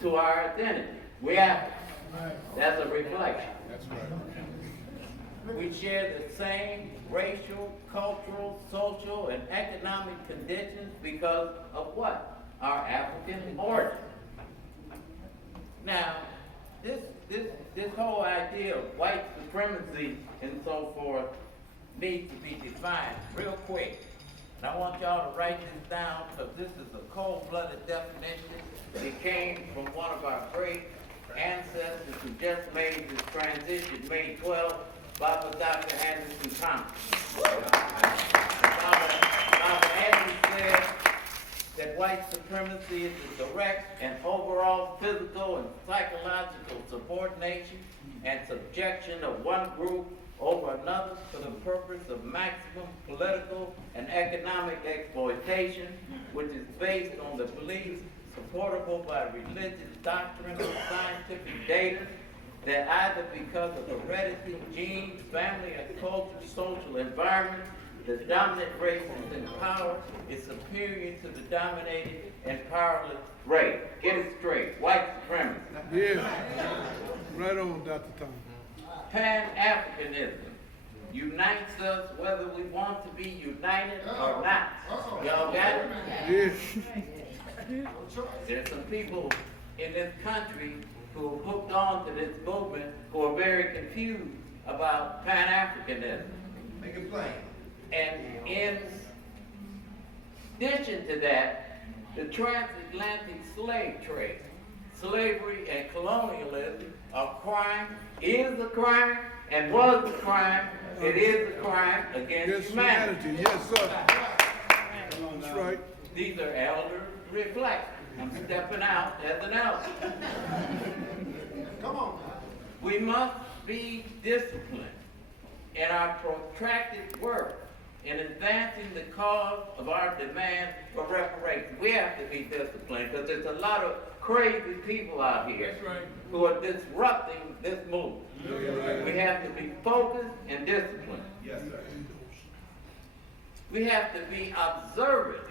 to our identity. We African. That's a reflection. That's right. We share the same racial, cultural, social, and economic conditions because of what? Our African origin. Now, this whole idea of white supremacy and so forth needs to be defined real quick. And I want y'all to write this down because this is a cold-blooded definition. It came from one of our great ancestors who just made this transition, May 12th, Baba Dr. Anderson Thomas. Baba Anderson said that white supremacy is the direct and overall physical and psychological subordination and subjection of one group over another for the purpose of maximum political and economic exploitation, which is based on the beliefs supportable by religious doctrine or scientific data, that either because of heredity, genes, family, and culture, social environment, the dominant race is in power is superior to the dominated and powerless race. Get it straight. White supremacy. Yeah. Right on, Dr. Thomas. Pan-Africanism unites us whether we want to be united or not. Y'all got it? Yeah. There's some people in this country who are hooked on to this movement who are very confused about Pan-Africanism. Make it plain. And in addition to that, the transatlantic slave trade, slavery and colonialism are crime, is a crime, and was a crime. It is a crime against humanity. Yes, sir. That's right. These are elder reflections. I'm stepping out as an elder. Come on. We must be disciplined in our protracted work in advancing the cause of our demand for reparations. We have to be disciplined because there's a lot of crazy people out here who are disrupting this movement. We have to be focused and disciplined. Yes, sir. We have to be observant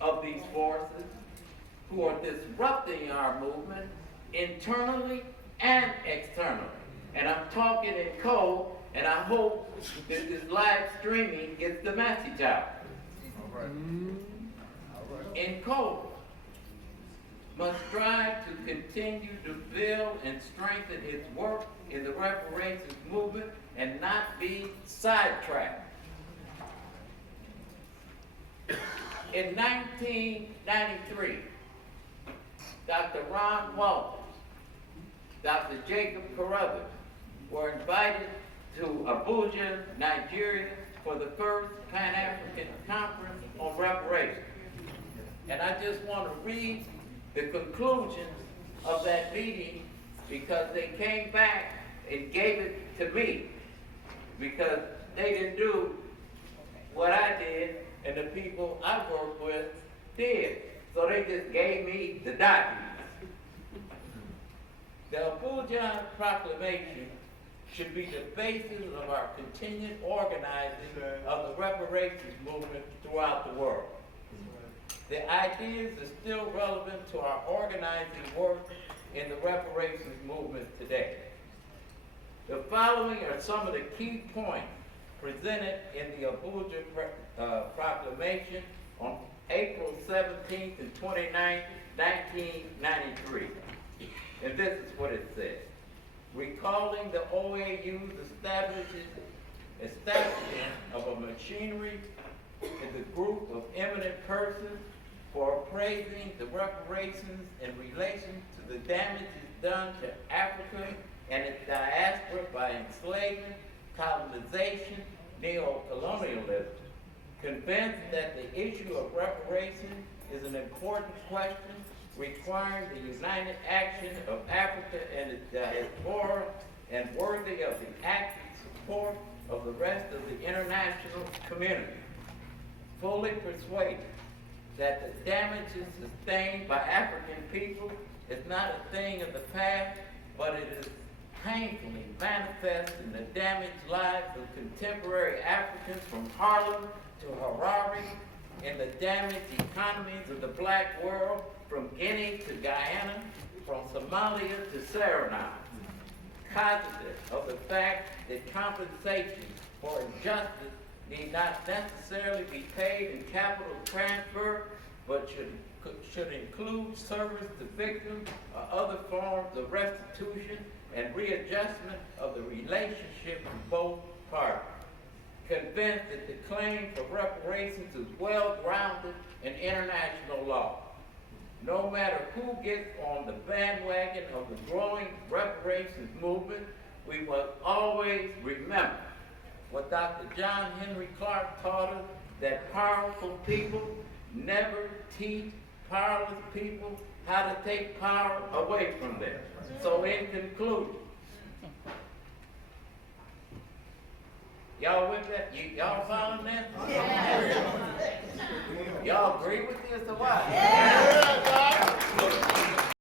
of these forces who are disrupting our movement internally and externally. And I'm talking in code, and I hope that this live streaming gets the message out. All right. In code, must strive to continue to build and strengthen its work in the reparations movement and not be sidetracked. In 1993, Dr. Ron Walters, Dr. Jacob Carruthers were invited to Abuja, Nigeria, for the first Pan-African Conference on reparations. And I just want to read the conclusions of that meeting because they came back and gave it to me because they didn't do what I did and the people I worked with did. So they just gave me the documents. The Abuja Proclamation should be the basis of our continued organizing of the reparations movement throughout the world. The ideas are still relevant to our organizing work in the reparations movement today. The following are some of the key points presented in the Abuja Proclamation on April 17th and 29th, 1993. And this is what it says. Recalling the OAU's establishment of a machinery in the group of eminent persons for appraising the reparations in relation to the damages done to Africa and its diaspora by enslavement, colonization, neo-colonialism. Convinced that the issue of reparations is an important question requiring the united action of Africa and its diaspora and worthy of the active support of the rest of the international community. Fully persuaded that the damages sustained by African people is not a thing of the past, but it is painfully manifest in the damaged lives of contemporary Africans from Harlem to Harare, in the damaged economies of the black world from Guinea to Guyana, from Somalia to Suriname, cognizant of the fact that compensation for injustice need not necessarily be paid in capital transfer, but should include service to victims or other forms of restitution and readjustment of the relationship in both parties. Convinced that the claim for reparations is well grounded in international law. No matter who gets on the bandwagon of the growing reparations movement, we must always remember what Dr. John Henry Clark taught us, that powerful people never teach powerless people how to take power away from them. So in conclusion, y'all with that? Y'all following that? Y'all agree with this or what?